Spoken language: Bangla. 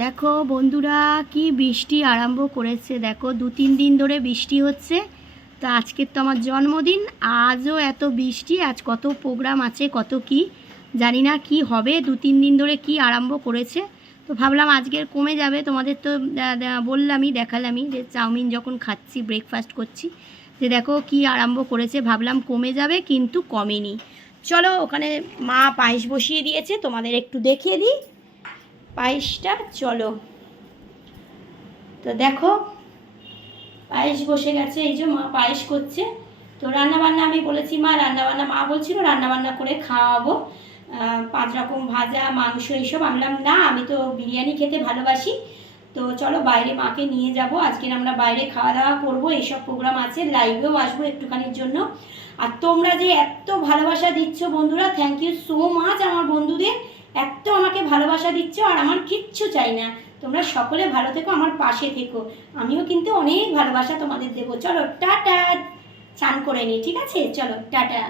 দেখো বন্ধুরা, কি বৃষ্টি আরম্ভ করেছে। দেখো 2-3 দিন ধরে বৃষ্টি হচ্ছে। তো আজকের তো আমার জন্মদিন, আজও এত বৃষ্টি। আজ কত প্রোগ্রাম আছে, কত কি জানি না কি হবে। 2-3 দিন ধরে কি আরম্ভ করেছে। তো ভাবলাম আজকের কমে যাবে। তোমাদের তো বললামই, দেখালামই যে চাউমিন যখন খাচ্ছি, ব্রেকফাস্ট করছি, যে দেখো কি আরম্ভ করেছে। ভাবলাম কমে যাবে, কিন্তু কমেনি। চলো, ওখানে মা পায়েস বসিয়ে দিয়েছে, তোমাদের একটু দেখিয়ে দিই পায়েসটা। চলো, তো দেখো পায়েস বসে গেছে, এই যে মা পায়েস করছে। তো রান্নাবান্না আমি বলেছি মা রান্নাবান্না, মা বলছিল রান্নাবান্না করে খাওয়াবো, 5 রকম ভাজা, মাংস, এইসব। বললাম না, আমি তো বিরিয়ানি খেতে ভালোবাসি। তো চলো বাইরে মাকে নিয়ে যাব, আজকের আমরা বাইরে খাওয়া দাওয়া করবো, এইসব প্রোগ্রাম আছে, লাইভেও আসবো একটুখানির জন্য। আর তোমরা যে এত ভালোবাসা দিচ্ছ বন্ধুরা, থ্যাংক ইউ সো মাচ। আমার বন্ধুদের এত আমাকে ভালোবাসা দিচ্ছ, আর আমার কিচ্ছু চাই না, তোমরা সকলে ভালো থেকো, আমার পাশে থেকো। আমিও কিন্তু অনেক ভালোবাসা তোমাদের দেবো। চলো টাটা, চান করে নিই, ঠিক আছে? চলো টাটা।